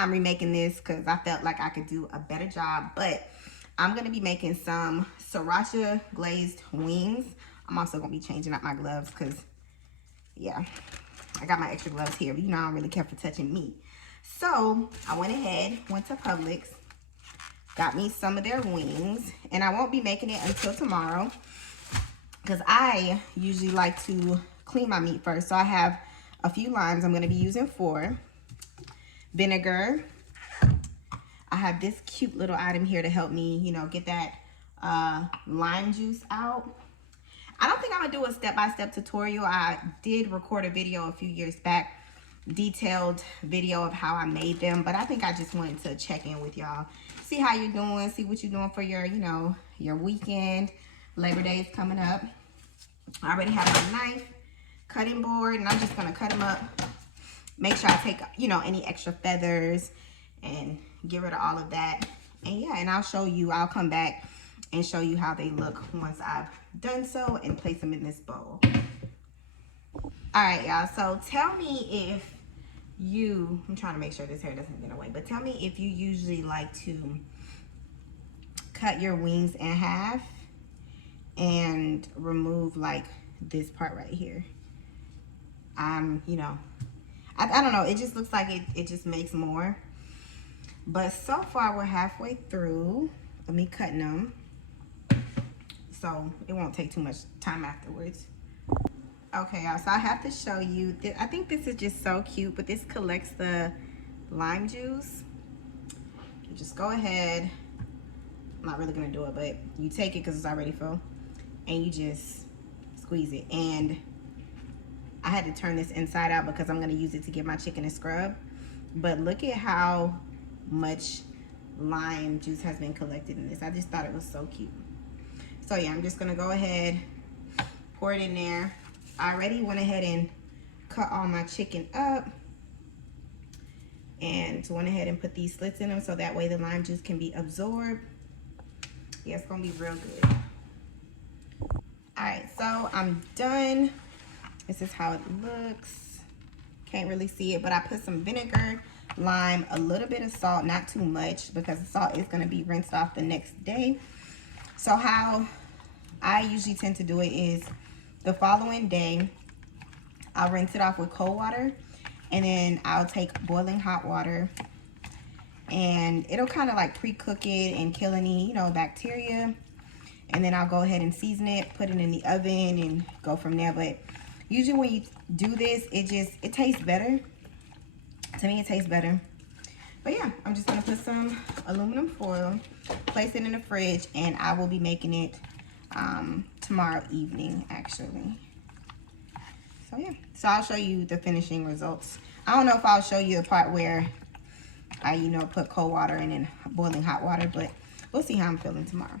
time remaking this because I felt like I could do a better job. But I'm going to be making some Sriracha glazed wings. I'm also going to be changing out my gloves because, yeah, I got my extra gloves here. But, you know, I don't really care for touching meat. So I went ahead, went to Publix, got me some of their wings. And I won't be making it until tomorrow because I usually like to clean my meat first. So I have a few limes I'm going to be using for. Vinegar. I have this cute little item here to help me, you know, get that lime juice out. I don't think I'm going to do a step-by-step tutorial. I did record a video a few years back, detailed video of how I made them, but I think I just wanted to check in with y'all. See how you're doing, see what you're doing for your, you know, your weekend. Labor Day is coming up. I already have my knife, cutting board, and I'm just going to cut them up. Make sure I take, you know, any extra feathers and get rid of all of that. And yeah, and I'll show you, I'll come back and show you how they look once I've done so and place them in this bowl. All right, y'all, so tell me if you, I'm trying to make sure this hair doesn't get away, but tell me if you usually like to cut your wings in half and remove like this part right here. You know, I don't know, it just looks like it just makes more. But so far we're halfway through of me cutting them, so it won't take too much time afterwards. Okay, y'all, so I have to show you, I think this is just so cute, but this collects the lime juice. You just go ahead, I'm not really gonna do it, but you take it because it's already full, and you just squeeze it. And I had to turn this inside out because I'm gonna use it to give my chicken a scrub. But look at how much lime juice has been collected in this. I just thought it was so cute. So yeah, I'm just gonna go ahead, pour it in there. I already went ahead and cut all my chicken up and went ahead and put these slits in them so that way the lime juice can be absorbed. Yeah, it's gonna be real good. All right, so I'm done. This is how it looks. Can't really see it, but I put some vinegar, lime, a little bit of salt, not too much because the salt is going to be rinsed off the next day. So how I usually tend to do it is the following day, I'll rinse it off with cold water, and then I'll take boiling hot water, and it'll kind of like pre-cook it and kill any, you know, bacteria. And then I'll go ahead and season it, put it in the oven, and go from there. But usually when you do this, it tastes better. To me, it tastes better. But yeah, I'm just gonna put some aluminum foil, place it in the fridge, and I will be making it tomorrow evening, actually. So yeah, so I'll show you the finishing results. I don't know if I'll show you the part where I, you know, put cold water in and boiling hot water, but we'll see how I'm feeling tomorrow.